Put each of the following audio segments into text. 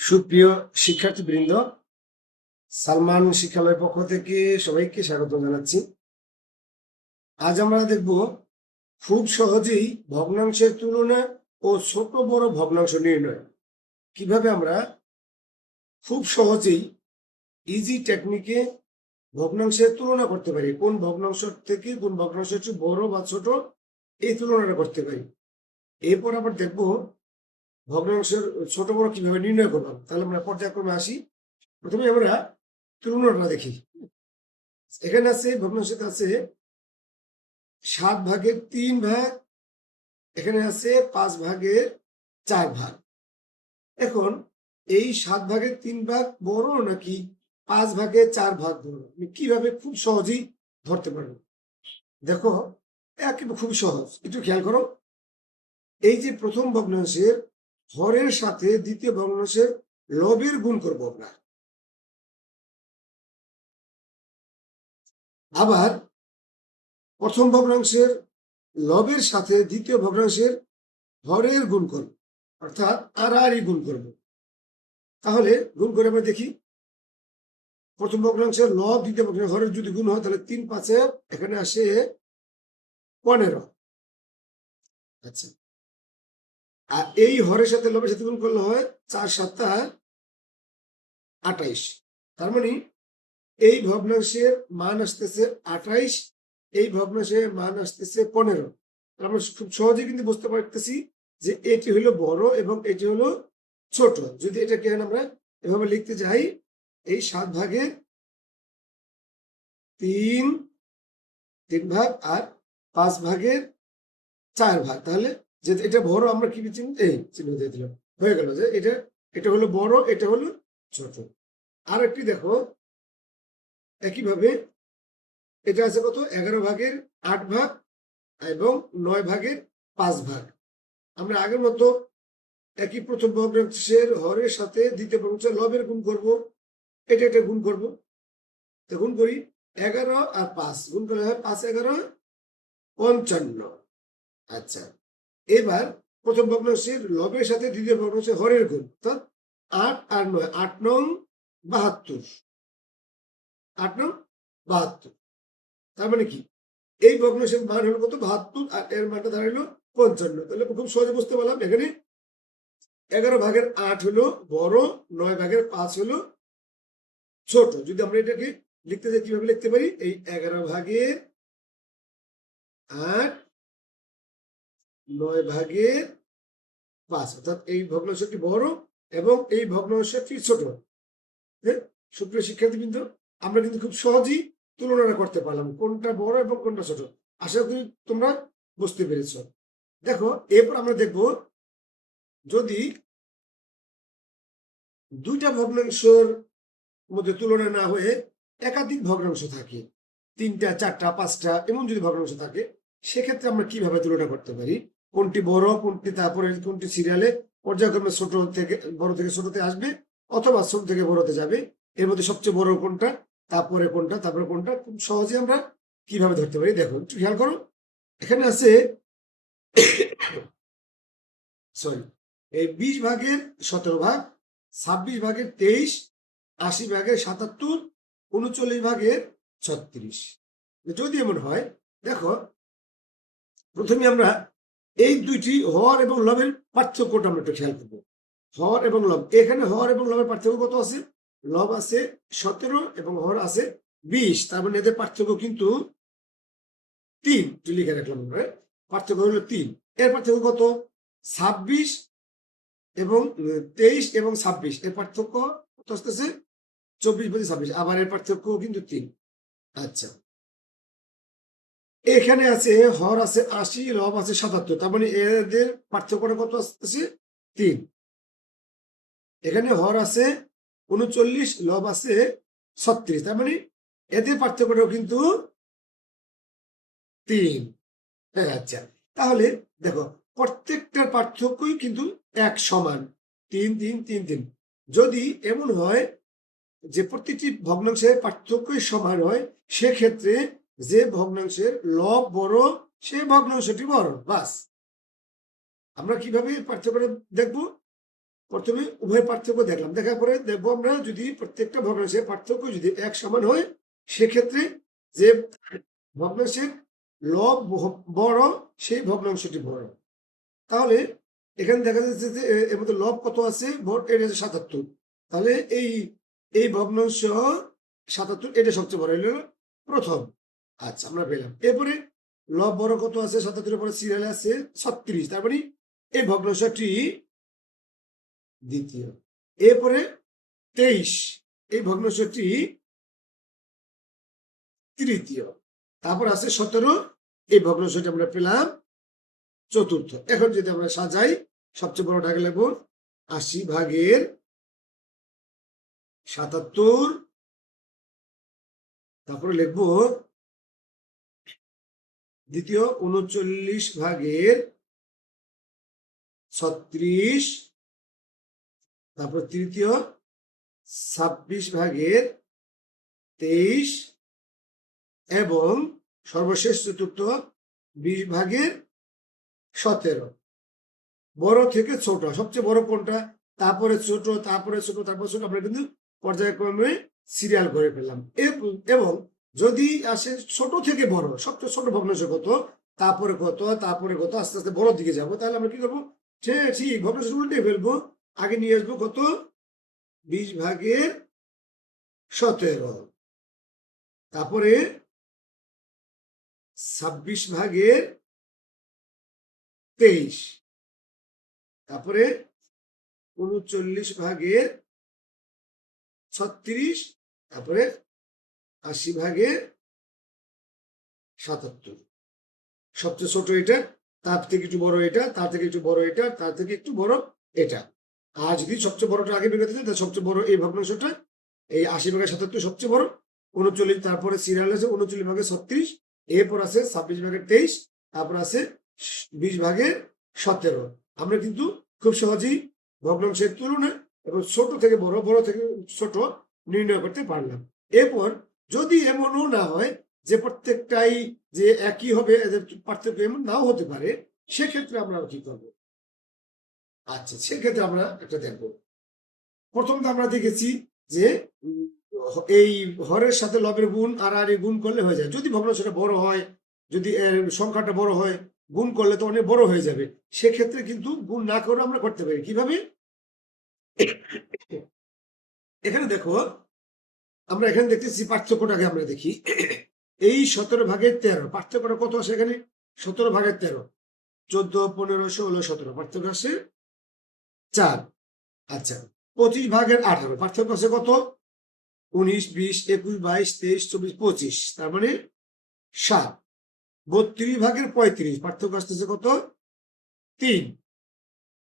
সুপ্রিয় শিক্ষার্থীবৃন্দ, সালমান শিক্ষালয়ের পক্ষ থেকে সবাইকে স্বাগত জানাচ্ছি। আজ আমরা দেখব খুব সহজেই ভগ্নাংশের তুলনা ও ছোট বড় ভগ্নাংশ নির্ণয়। কিভাবে আমরা খুব সহজেই ইজি টেকনিকে ভগ্নাংশের তুলনা করতে পারি, কোন ভগ্নাংশ থেকে কোন ভগ্নাংশ হচ্ছে বড় বা ছোট, এই তুলনাটা করতে পারি। এরপর আবার দেখব ভগ্নাংশের ছোট বড় কিভাবে নির্ণয় করলাম। তাহলে আমরা পর্যায়ক্রমে আসি। প্রথমে আমরা তুলনাটা দেখি। এখানে আছে ভগ্নাংশে আছে 7/3 এখানে আছে 5/4 এখন এই 7/3 বড় নাকি 5/4 বড়, আমি কিভাবে খুব সহজেই ধরতে পারবো? দেখো, একেবারে খুব সহজ, একটু খেয়াল করো। এই যে প্রথম ভগ্নাংশের হরের সাথে দ্বিতীয় ভগ্নাংশের লবের গুণ করবো আমরা। আবার প্রথম ভগ্নাংশের লবের সাথে দ্বিতীয় ভগ্নাংশের হরের গুণ করব, অর্থাৎ আড়াআড়ি গুণ করব। তাহলে গুণ করে আমরা দেখি, প্রথম ভগ্নাংশের লব দ্বিতীয় ভগ্নাংশের হরের যদি গুণ হয় তাহলে 3×5 এখানে আসে 15। আচ্ছা, আর এই হরের সাথে লবের সাথে গুণ করলে হয় 4×7 28। তার মানে এই ভগ্নাংশের মান আসতেছে 28, এই ভগ্নাংশের মান আসতেছে 15। আমরা খুব সহজে কিন্তু বুঝতে পারতেছি যে এটি হলো বড় এবং এটি হলো ছোট। যদি এটাকে আমরা এভাবে লিখতে যাই, এই 7/3 3 আর 5/4, তাহলে যে এটা বড় আমরা কি চিহ্ন, এই চিহ্ন দিয়ে দিলাম, হয়ে গেল যে এটা হলো বড়, এটা হলো ছোট। আর একটি দেখো, একইভাবে এটা আছে কত, 11/8 এবং 9/5। আমরা আগের মতো একই প্রথম ভগ্নাংশের হরের সাথে দ্বিতীয় ভগ্নাংশের লবের গুণ করব, এটা গুণ করব। তো গুণ করি, 11 আর 5 গুণ করলে হয় 5×11 55। আচ্ছা, এবার প্রথম ভগ্নাংশের লবের সাথে দ্বিতীয় ভগ্নাংশের হরের গুণ, অর্থাৎ 8 আর 9 8 নং 72, 8 নং 72। তার মানে কি, এই ভগ্নাংশের মান হলো কত, 72, আর এর মানটা দাঁড়ালো 55। তাহলে খুব সহজে বুঝতে পারলাম, এখানে 11/8 হলো বড়, 9/5 হলো ছোট। যদি আমরা এটাকে লিখতে যাই, কিভাবে লিখতে পারি, এই 11/8 9/5, অর্থাৎ এই ভগ্নাংশটি বড় এবং এই ভগ্নাংশটি ছোট। হ্যাঁ, সুপ্রিয় শিক্ষার্থীবৃন্দ, আমরা কিন্তু খুব সহজেই তুলনা করতে পারলাম কোনটা বড় এবং কোনটা ছোট। আশা করি তোমরা বুঝতে পেরেছ। দেখো, এরপর আমরা দেখব, যদি দুইটা ভগ্নাংশের মধ্যে তুলনা না হয়ে একাধিক ভগ্নাংশ থাকে, 3টা 4টা 5টা এমন যদি ভগ্নাংশ থাকে, সেক্ষেত্রে আমরা কিভাবে তুলনা করতে পারি, কোনটি বড় কোনটি, তারপরে কোনটি সিরিয়ালে পর্যায়ক্রমে ছোট থেকে বড় থেকে ছোটতে আসবে অথবা ছোট থেকে বড়তে যাবে, এর মধ্যে সবচেয়ে বড় কোনটা, তারপরে কোনটা, তারপরে কোনটা, খুব সহজে আমরা কিভাবে ধরতে পারি। দেখো, একটু খেয়াল করো, এখানে আছে সরি, এই 20/17, 26/23, 80/77, 39/36। যদি এমন হয়, দেখো, প্রথমে আমরা এই দুইটি হর এবং লবের পার্থক্যটা আমরা একটু খেয়াল করবো। হর এবং লব, এখানে হর এবং লবের পার্থক্য কত আছে, লব আছে 17 এবং হর আছে 20। তার মানে এদের পার্থক্য কিন্তু 3, লিখে রাখলাম আমরা, পার্থক্য হলো 3। এর পার্থক্য কত, 26 এবং 23 এবং 26, এর পার্থক্য কত আসতেছে, 24/26। আবার এর পার্থক্য কিন্তু 3। আচ্ছা, এখানে আছে হর আছে 80, লব আছে 77, তার মানে এদের পার্থক্যটা কত আসতেছে, 3। এখানে হর আছে 39, লব আছে 36, তার মানে এদের পার্থক্যটাও কিন্তু 3। হ্যাঁ, আচ্ছা, তাহলে দেখো, প্রত্যেকটার পার্থক্যই কিন্তু এক সমান, 3 3 3 3। যদি এমন হয় যে প্রত্যেকটি ভগ্নাংশের পার্থক্যই সমান হয়, সেক্ষেত্রে যে ভগ্নাংশের লব বড় সে ভগ্নাংশটি বড়। বাস, আমরা কিভাবে পার্থক্যটা দেখবো, প্রথমে উভয় পার্থক্য দেখলাম, দেখার পরে দেখবো আমরা যদি প্রত্যেকটা ভগ্নাংশের পার্থক্য যদি এক সমান হয়, সেক্ষেত্রে যে ভগ্নাংশের লব বড় সেই ভগ্নাংশটি বড়। তাহলে এখানে দেখা যাচ্ছে যে এর মধ্যে লব কত আছে, এটা হচ্ছে ৭৭। তাহলে এই ভগ্নাংশ ৭৭, এটা সবচেয়ে বড়, হলো প্রথম। আচ্ছা, আমরা পেলাম। এরপরে লব বড় কত আছে, ৭৭-এর পরে সিরিয়ালে আছে ৩৬, তার মানে এই ভগ্নাংশটি দ্বিতীয়। এরপরে ২৩, এই ভগ্নাংশটি তৃতীয়। তারপর আছে ১৭, এই ভগ্নাংশটি আমরা পেলাম চতুর্থ। এখন যদি আমরা সাজাই, সবচেয়ে বড়টাকে লিখব ৮০/৭৭, তারপরে লিখব দ্বিতীয় ৩৯/৩৬, তারপর তৃতীয় ২৬/২৩ এবং সর্বশেষ চতুর্থ ২০/১৭। বড় থেকে ছোট, সবচেয়ে বড় কোনটা, তারপরে ছোট, তারপরে ছোট, তারপরে ছোট, আমরা কিন্তু পর্যায়ক্রমে সিরিয়াল করে ফেললাম। এবং যদি আসে ছোট থেকে বড়, সবচেয়ে ছোট ভগ্নাংশ কত, তারপরে কত, তারপরে কত, আস্তে আস্তে বড় দিকে যাবো, তাহলে আমরা কি করবো, ঠিক ভগ্নাংশ উল্টে ফেলবো। আগে নিয়ে আসবো কত, ২০/১৭, তারপরে ২৬/২৩, তারপরে ৩৯/৩৬, তারপরে ৮০/৭৭। সবচেয়ে ছোট এটা, তার থেকে একটু বড় এটা, তার থেকে একটু বড় এটা, তার থেকে একটু বড় এটা। আর যদি সবচেয়ে বড়টা আগে বের করতে চাই, তাহলে সবচেয়ে বড় এই ভগ্নাংশটা, এই ৮০/৭৭ সবচেয়ে বড়, ৩৯, তারপরে সিরিয়াল আছে ৩৯/৩৬, এরপর আছে ২৬/২৩, তারপর আছে ২০/১৭। আমরা কিন্তু খুব সহজেই ভগ্নাংশের তুলনা এবং ছোট থেকে বড়, বড় থেকে ছোট নির্ণয় করতে পারলাম। এরপর যদি এমনও না হয় যে প্রত্যেকটাই যে একই হবে, এদের পার্থক্য এমন নাও হতে পারে, সেক্ষেত্রে আমরা কি করবো? আচ্ছা, সেক্ষেত্রে আমরা একটা দেখবো। প্রথমত আমরা দেখেছি যে এই হরের সাথে লবের গুণ আর গুণ করলে হয়ে যায়। যদি ভগ্নাংশটা বড় হয়, যদি এর সংখ্যাটা বড় হয়, গুণ করলে তো অনেক বড় হয়ে যাবে। সেক্ষেত্রে কিন্তু গুণ না করে আমরা করতে পারি। কিভাবে? এখানে দেখো, আমরা এখানে দেখতেছি পার্থক্যটাকে আমরা দেখি। এই ১৭/১৩ পার্থক্যটা কত আসে এখানে? ১৭/১৩, ১৪, ১৫, ১৬, ১৭, পার্থক্য আসে ৪। আচ্ছা, ২৫/১৮ পার্থক্য আছে কত? ১৯, ২০, ২১, ২২, ২৩, ২৪, ২৫, তার মানে ৭। ৩২/৩৫ পার্থক্য আসতেছে কত? ৩।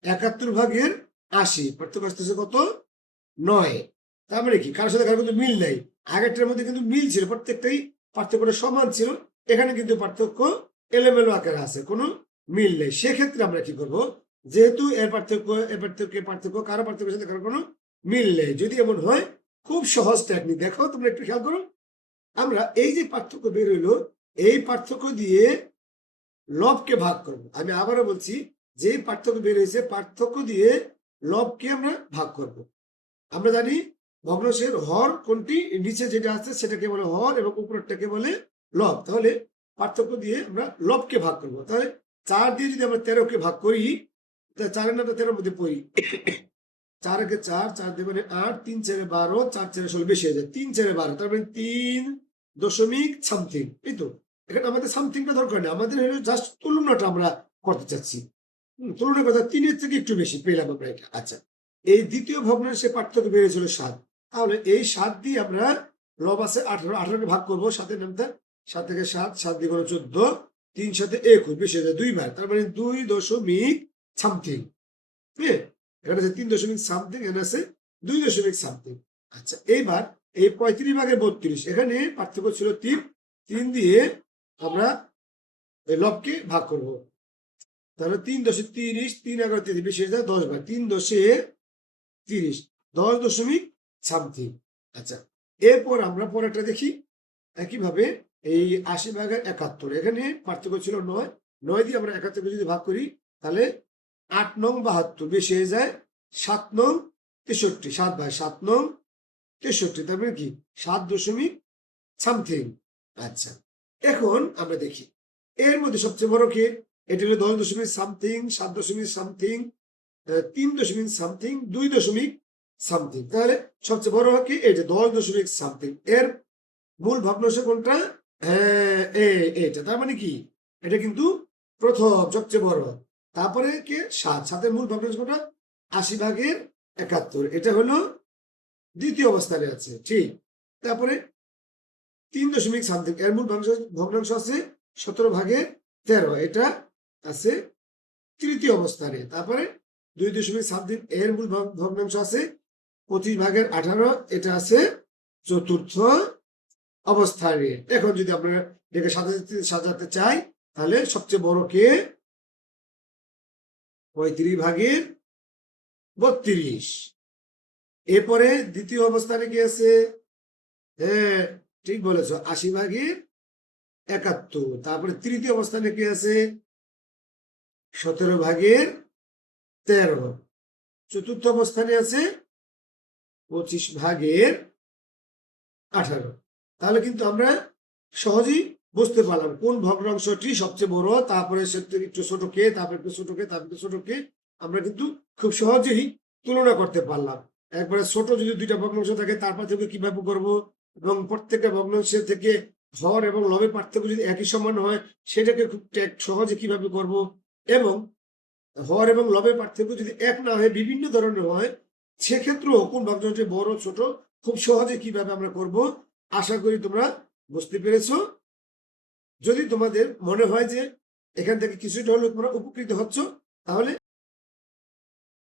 ৭১/৮০ পার্থক্য আসতেছে কত? ৯। তার মানে কি, কারোর সাথে কারো কিন্তু মিল নাই। আগেরটার মধ্যে কিন্তু মিল ছিল, প্রত্যেকটাই পার্থক্যটা সমান ছিল। এখানে কিন্তু পার্থক্য এলোমেলো আকারে আছে, কোনো মিল নেই। সেক্ষেত্রে আমরা কি করব, যেহেতু এর পার্থক্য, এর পার্থক্য, পার্থক্য, কারো পার্থক্যের সাথে কারো কোনো মিল নেই, যদি এমন হয়, খুব সহজ টেকনিক। দেখো, তোমরা একটু খেয়াল করো, আমরা এই যে পার্থক্য বের হইলো, এই পার্থক্য দিয়ে লবকে ভাগ করব। আমি আবারও বলছি, যে পার্থক্য বের হয়েছে, পার্থক্য দিয়ে লবকে আমরা ভাগ করব। আমরা জানি ভগ্নাংশের হর কোনটি, নিচে যেটা আছে সেটাকে বলে হর এবং উপরেরটাকে বলে লব। তাহলে পার্থক্য দিয়ে আমরা লবকে ভাগ করব। তাহলে ৪ দিয়ে যদি আমরা ১৩কে ভাগ করি, তাহলে ৪ না ১৩ মধ্যে পড়ি, ৪ একে ৪, ৪ দিয়ে মানে ৮, ৩ 4 ১২, ৪ 4 16, বেশি হয়ে যায়, ৩ 4 12, তার মানে ৩ দশমিক সামথিং। এই তো, এখানে আমাদের সামথিংটা দরকার নেই, আমাদের হলো জাস্ট তুলনাটা আমরা করতে চাচ্ছি। তুলনার কথা ৩-এর থেকে একটু বেশি পেলাম আমরা এটা। আচ্ছা, এই দ্বিতীয় ভগ্নাংশে পার্থক্য বেড়েছিল ৭। তাহলে এই ৭ দিয়ে আমরা লব আছে ১৮, ১৮কে ভাগ করবো, ৭-এর নামটা, ৭ থেকে ৭, ৭ দিয়ে ১৪, ৩ 7 ২১, বেশি হয়ে যায় ২ বার, তার মানে ২ দশমিক সামথিং। হ্যাঁ, এখানে আছে ৩ দশমিক সামথিং, এখানে আছে ২ দশমিক সামথিং। আচ্ছা, এইবার এই ৩৫/৩২, এখানে পার্থক্য ছিল ৩, ৩ দিয়ে আমরা লবকে ভাগ করব। তাহলে ৩ 10 30, ৩ 11 30, বেশি হয়ে যায় ১০ বার, ৩ 10 30, ১০ দশমিক সামথিং। আচ্ছা, এরপর আমরা পরেরটা দেখি। একইভাবে এই ৮০/৭১, এখানে পার্থক্য ছিল ৯, ৯ দিয়ে আমরা ৭১কে যদি ভাগ করি, তাহলে ৮ নং ৭২, বেশি হয়ে যায় 7 নং 63, 7 ভাগ 7 নং 63, তার মানে কি 7 দশমিক সামথিং। আচ্ছা, এখন আমরা দেখি এর মধ্যে সবচেয়ে বড় কে? এটা হলো 10 দশমিক সামথিং, 7 দশমিক সামথিং, 3 দশমিক সামথিং, 2 দশমিক সামথিং। তাহলে সবচেয়ে বড় কি? এটা 10 দশমিক সামথিং। এর মূল ভগ্নাংশ কোনটা? হ্যাঁ, এটা। তার মানে কি এটা কিন্তু প্রথম সবচেয়ে বড়। তারপরে কে? 7। 7-এর মূল ভগ্নাংশ কোনটা? 80 ভাগের 71, এটা হলো দ্বিতীয় অবস্থানে আছে, ঠিক। তারপরে 3 দশমিক সামথিং, এর মূল ভগ্নাংশ আছে 17 ভাগের 13, এটা আছে তৃতীয় অবস্থানে। তারপরে 2 দশমিক সামথিং, এর মূল ভগ্নাংশ আছে 25 ভাগের 18, এটা আছে চতুর্থ অবস্থানে। এখন যদি আমরা এটাকে সাজাতে চাই, তাহলে সবচেয়ে বড় কে? 35 ভাগের 32। এরপরে দ্বিতীয় অবস্থানে কি আছে? হ্যাঁ, ঠিক বলেছ, 80 ভাগের 71। তারপরে তৃতীয় অবস্থানে কি আছে? 17 ভাগের 13। চতুর্থ অবস্থানে আছে 25 ভাগের 18। তাহলে কিন্তু আমরা সহজেই বুঝতে পারলাম কোন ভগ্নাংশটি সবচেয়ে বড়, তারপরে সে থেকে একটু ছোট কে, তারপরে একটু ছোট কে, তারপরে একটু ছোট কে। আমরা কিন্তু খুব সহজেই তুলনা করতে পারলাম। একবারে ছোট যদি দুইটা ভগ্নাংশ থাকে, তারপর থেকে কিভাবে করব, এবং প্রত্যেকটা ভগ্নাংশের থেকে হর এবং লবের পার্থক্য যদি একই সমান হয়, সেটাকে খুব সহজে কিভাবে করব, এবং হর এবং লবের পার্থক্য যদি এক না হয়, বিভিন্ন ধরনের হয়, সেক্ষেত্রেও কোন ভগ্নাংশটি বড় ছোট খুব সহজে কিভাবে আমরা করব, আশা করি তোমরা বুঝতে পেরেছো। যদি তোমাদের মনে হয় যে এখান থেকে কিছুটা হলেও তোমরা উপকৃত হচ্ছ, তাহলে